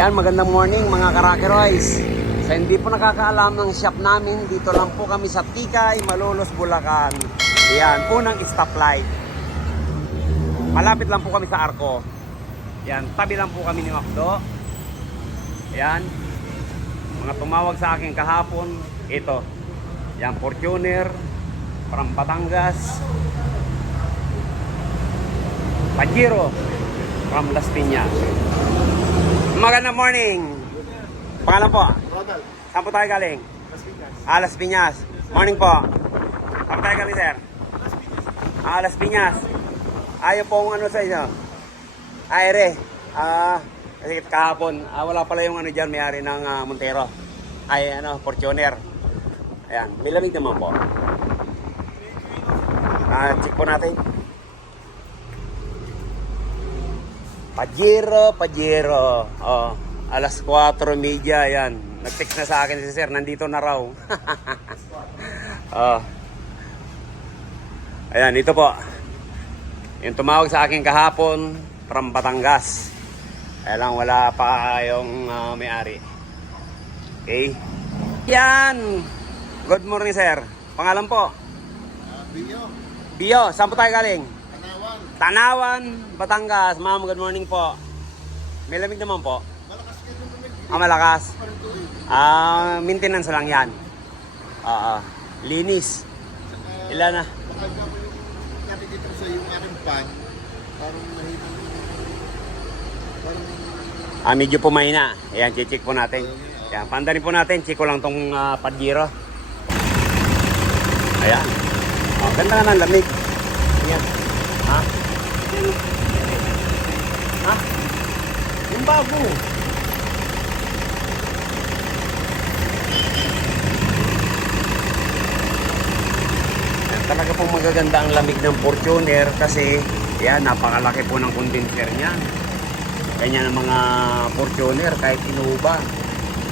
Yan, magandang morning mga Karakeroys. Sa hindi po nakakaalam ng shop namin, dito lang po kami sa Tikay, Malolos, Bulacan. Yan, unang stoplight. Malapit lang po kami sa Arco. Yan, tabi lang po kami ni Macdo. Yan, mga tumawag sa akin kahapon, ito. Yan, Fortuner, from Batangas. Pajero, from Las Piñas. Magandang morning. Pangalan po? Ronald, Saan po tayo galing? Las Piñas. Las Piñas. Morning po. Saan po tayo galing, sir? Las Piñas. Ayaw po kung ano sa inyo. Aire. Kasi kahapon, wala pala yung ano dyan, may-ari ng Montero. Fortuner. Ayan, may lamig naman po. Check po natin. Pajero. Alas 4:30 yan. Nag-text na sa akin si sir, nandito na raw. Ayan, ito po. Yung tumawag sa akin kahapon from Batangas. Kaya lang wala pa yung may-ari. Okay. Yan. Good morning, sir. Pangalan po? Bio, Bio. Saan po tayo galing? Tanawan. Tanawan, Batangas. Ma'am, good morning po. May lamig naman po. Malakas ka yung lamig. Malakas. Parang tuloy. Maintenance lang yan. Linis. Ilan na? Baka mo yung nakikita ko sa yung aking pan. Parang mahina. Parang Medyo pumahina. Ayan, check po natin. Ayan, pandarin po natin. Check ko lang tong Pajero. Ayan. Ganda nga ng lamig. Ayan. Yung bago. Ayan, talaga pong magaganda ang lamig ng Fortuner kasi yan, napakalaki po ng condenser niya. Ganyan ang mga Fortuner kahit inuuba.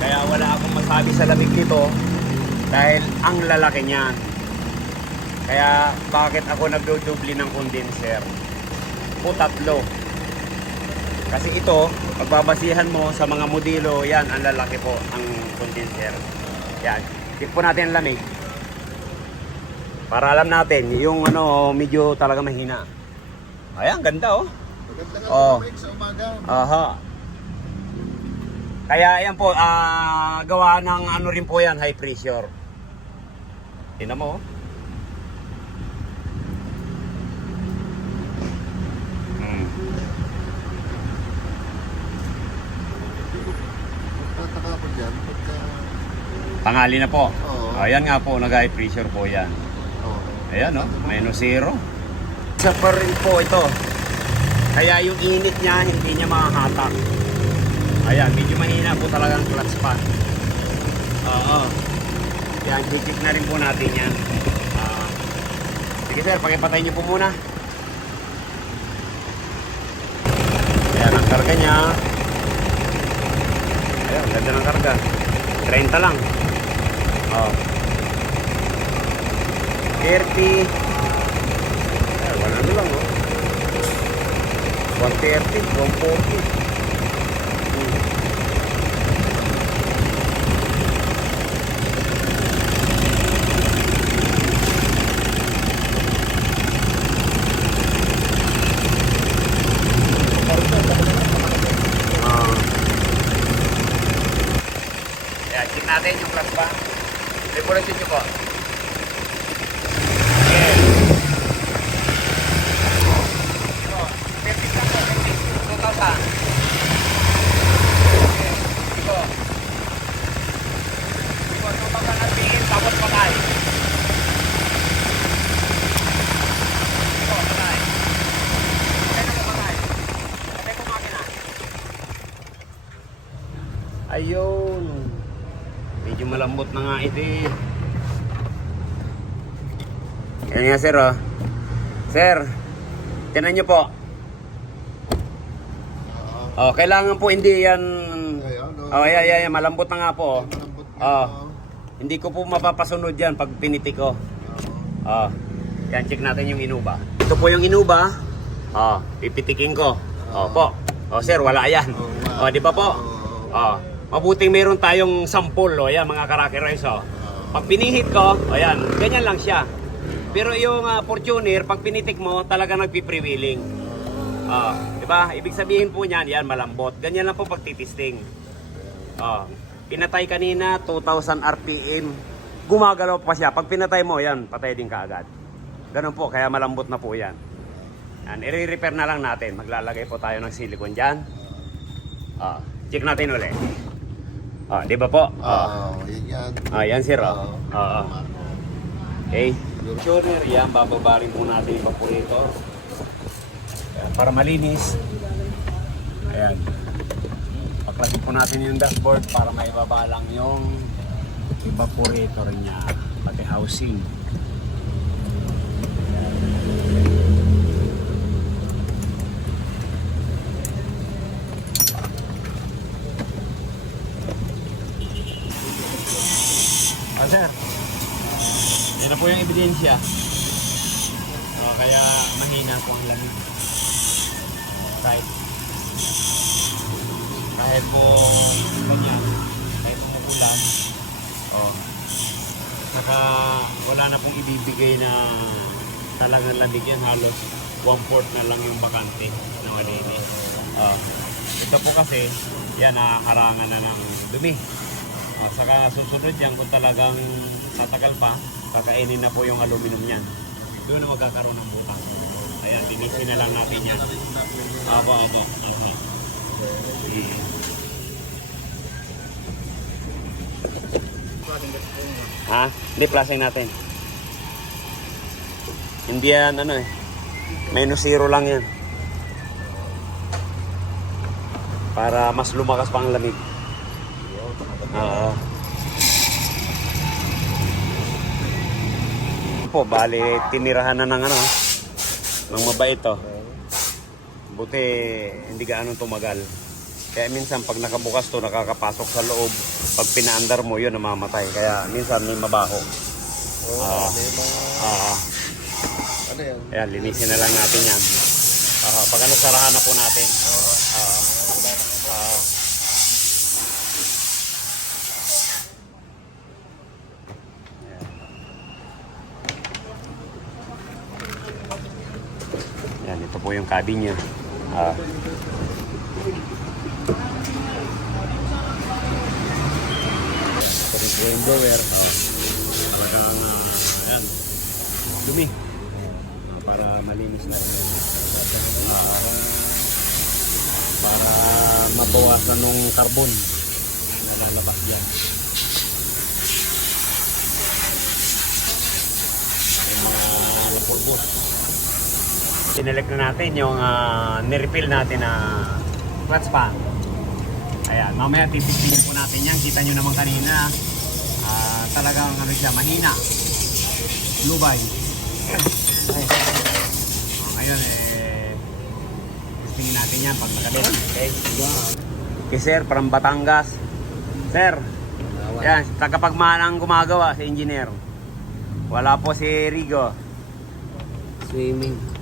Kaya wala akong masabi sa lamig nito dahil ang lalaki niyan. Kaya bakit ako nagdudubli ng condenser? Po tatlo. Kasi ito, pagbabasihan mo sa mga modelo, yan, ang lalaki po ang condenser. Yan. Check po natin ang lamig. Para alam natin, yung medyo talaga mahina. Ayan, ganda maganda nga Oh. lamig sa umaga. Aha. Kaya yan po, gawa ng rin po yan, high pressure. Tingnan mo. Tataka po dyan. Pagka... Tangali na po. Oo. Ayan nga po, nag-high pressure po yan. Oh. Ayan -0. Isa pa rin po ito. Kaya yung init niya, hindi niya makahatak. Ayan, medyo mahina po talagang clutch pan. Yan, check na rin po natin yan. Sige sir, pakipatay niyo po muna. Ayan ang karga niya. Ayan, ganda ng karga. 30 lang. 30. Wala na lang 130, 140. Kaya check natin yung clutch ba. Revolution nyo po. Yes. Ito, 50 lang po, 2,000. Ito. Ito, 2,000 at tingin, tapos patay. Ito, patay. Patay na po, patay. Patay po makina. Ayun. Medyo malambot na nga ito eh. Yan nga sir Sir, tinan nyo po. Kailangan po hindi yan. Ayan, malambot na nga po. Hindi ko po mapapasunod yan pag piniti ko. Yan, check natin yung inuba. Ito po yung inuba. Pipitikin ko. Po. Sir, wala yan. Di ba po? Mabuting meron tayong sample, o yan mga Karaki Rice, oh. Pag pinihit ko, o yan, ganyan lang siya. Pero yung Fortuner, pag pinitik mo, talaga nagpiprewiling. Diba? Ibig sabihin po niyan, yan, malambot. Ganyan lang po pagtitisting. Pinatay kanina, 2,000 RPM. Gumagalaw pa siya. Pag pinatay mo, yan, patay din kaagad. Ganun po, kaya malambot na po yan. Yan, i-repair na lang natin. Maglalagay po tayo ng silicone dyan. Check natin ulit. Di ba po? Yan. Yan sir. Okay. Fortuner, yan, bababa rin po natin yung evaporator. Para malinis. Ayan. Paklagin po natin yung dashboard para maibaba lang yung evaporator niya. Pati housing. Sir, yan na po yung ebidensya. Kaya mahina po ang lamig. Kahit po ganyan, kahit umuulan, saka wala na pong ibibigay na talagang lamig yan. Halos 1/4 na lang yung bakante na malinis. Ito po kasi, yan, nakaharangan na ng dumi. Saka susunod yan, kung talagang tatagal pa, kakainin na po yung aluminum yan. Doon na magkakaroon ng butas. Ayan, linisin na lang natin yan. Ako. Hindi, plasing natin. Hindi yan, -0 lang yan. Para mas lumakas pa ang lamig. Po, bali tinirahan na ng ng mabait to. Buti hindi gaano tumagal. Kaya minsan pag nakabukas to, nakakapasok sa loob. Pag pinaandar mo, yun namamatay. Kaya minsan may mabaho. Ano yan? Ayan, linisin na lang natin yan. Pag sarahan na po natin. Yan, ito po yung cabin niya. Ito rin po yung blower. Parang, yan, dumi. Para malinis na rin. Para mabawasan ng carbon na lalabas yan. Yung mga pulbos. Sinelect na natin yung nirefill natin na clutch pan. Ayan, mamaya titistingin po natin yan. Kita nyo naman kanina, talagang siya, mahina. Lubay. Ngayon testingin natin yan pag nakalit. Okay sir, from Batangas. Sir, yan, tagapagmanang gumagawa sa engineer. Wala po si Rigo. Swimming.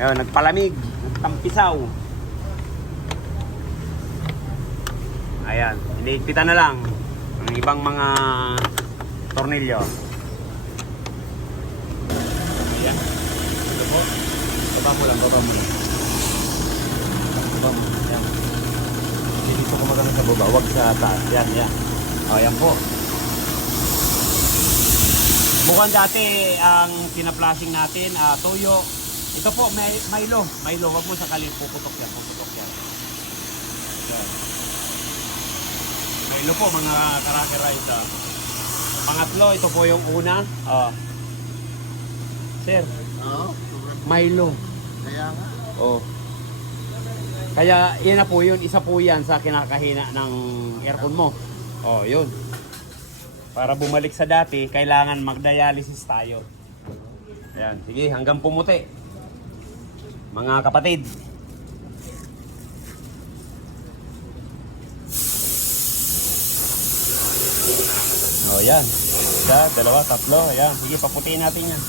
Ayun, nagpalamig, nagtampisaw. Ayan, iniigpitan na lang ang ibang mga tornilyo. Ayan. Ito po. Baba mo lang. Baba mo. Ayan. Dito ko magano sa baba, wag sa taas. Yan. Ayan po. Mukhang dati ang pinaplasing natin, toyo. Ito po, Milo. Wag mo sakalin, puputok yan. Milo po, mga Karaki Rice. Pangatlo, ito po yung una. Sir, Milo. Kaya nga. Kaya yan na po yun, isa po yan sa kinakahina ng aircon mo. Yun. Para bumalik sa dati, kailangan mag-dialysis tayo. Ayan, sige, hanggang pumuti. Mga kapatid. Yan. Isa, dalawa, tatlo. Ayan, sige, paputiin natin yan.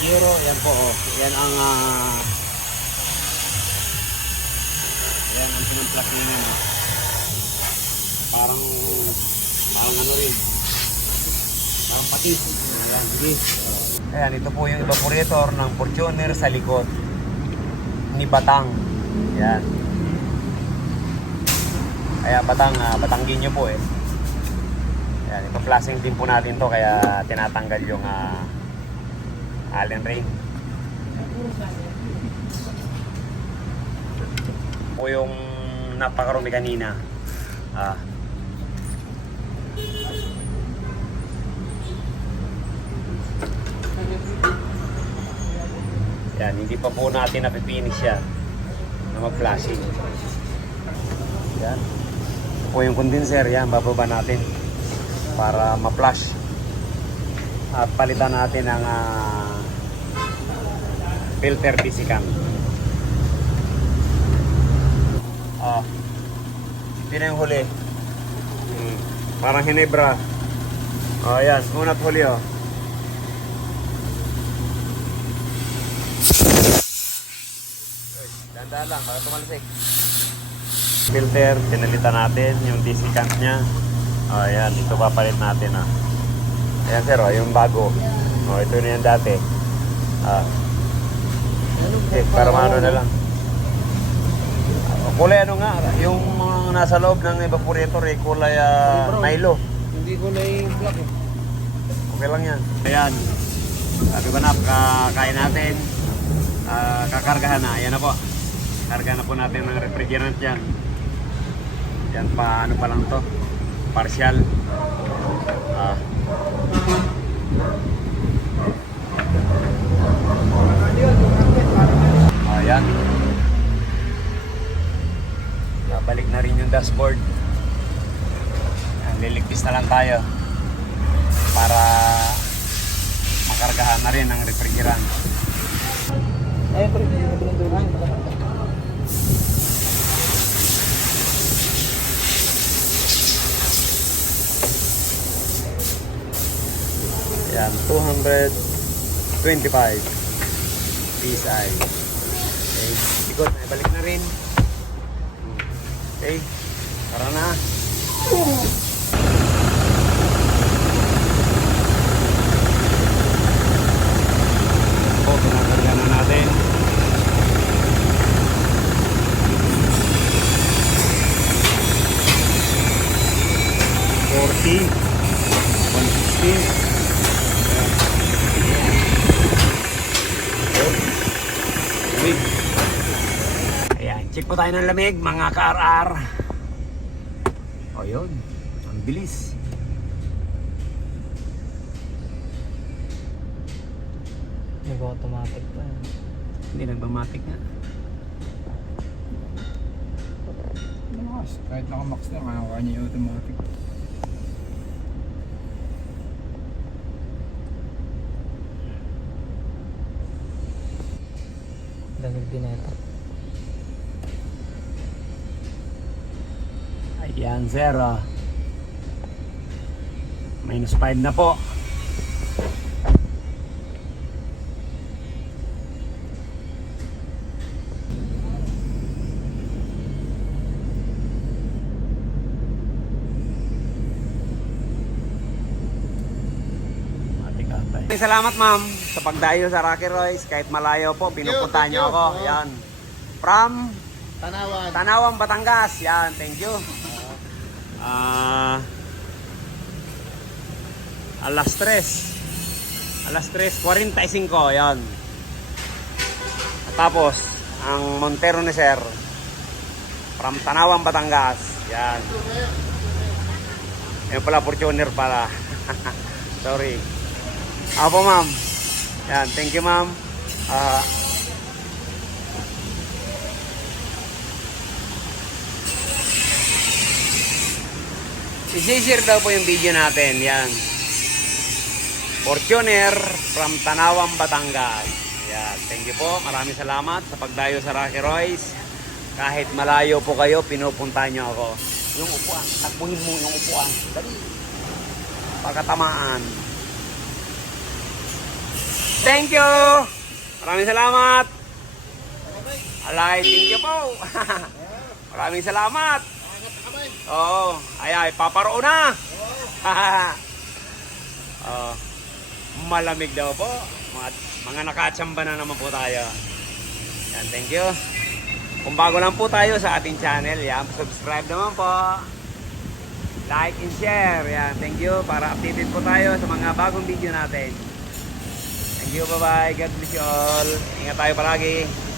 Euro, yan po. Oh. Yan ang yan ang sinamplas niya. No? Parang ano rin. Parang patis. Ayan, sige. Ayan, ito po yung evaporator ng Fortuner sa likod ni Batang. Ayan. Kaya batanggin nyo po eh. Ayan, ipa-flashing din po natin to kaya tinatanggal yung Allen ring. Po yung napakarumi kanina. Yan, hindi pa po natin napipinish yan na mag-flashing. Yan. Ito po yung condenser, yan, bababa natin para ma-flash. At palitan natin ang filter DC cam. Ito na yung huli. Parang Hinebra. Yan, unat huli Ganda lang, para tumalsik. Filter, pinalitan natin yung DC cam nya. Ayan, ito papalit natin Ayan sir, yung bago. Ito na yung dati. Para maano na lang. Kulay ano nga, yung mga nasa loob ng evaporator kulay Milo. Hindi ko na yung black eh. Okay lang yan. Ayan. Sabi ko na, kakain natin. Kakargahan na. Ayan na po. Karga na po natin ng refrigerant yan. Yan pa, ano pa lang to. Partial. Ayan. Balik na rin yung dashboard. Liligpis na lang tayo para makargahan na rin ang refrigerant. Yan, 225 PSI. Okay, ikot, balik na rin. Okay, tara na. Pinakarga na natin. 40, 160. Ayan, check po tayo ng lamig mga ka-RR. O yun, ang bilis. Nag-automatic pa. Hindi nagmamatic nga. Kahit naka-max na, kaya niya yung automatic. Lamig din ito. Ayan, sir. Minus 5 na po. Salamat ma'am sa pagdayo sa Rocky Royce. Kahit malayo po, pinupunta Thank niyo you. ako. Yan. From Tanawan. Batangas. Yan, thank you. Alas 3:45. Yan. Tapos, ang Montero ni Sir. From Tanawan, Batangas. Yan. Yan pala, Fortuner pala. Sorry. Apo ma'am. Yan, thank you ma'am. I-share daw po yung video natin. Yan. Fortuner from Tanawan, Batangas. Yan, thank you po. Maraming salamat sa pagdayo sa Rocky Royce. Kahit malayo po kayo, pinupunta nyo ako. Yung upuan, takbuhin mo yung upuan. Dali. Pagkatamaan. Thank you! Maraming salamat! Alay, thank you po! Maraming salamat! Angat na kamay. Oo, ay, paparoon na! Oh, malamig daw po. Mga nakatsamba na naman po tayo. Yan, thank you. Kung bago lang po tayo sa ating channel, yan, subscribe naman po. Like and share. Yan, thank you. Para updated po tayo sa mga bagong video natin. Thank you, bye-bye. God bless you all. Ingat tayo palagi.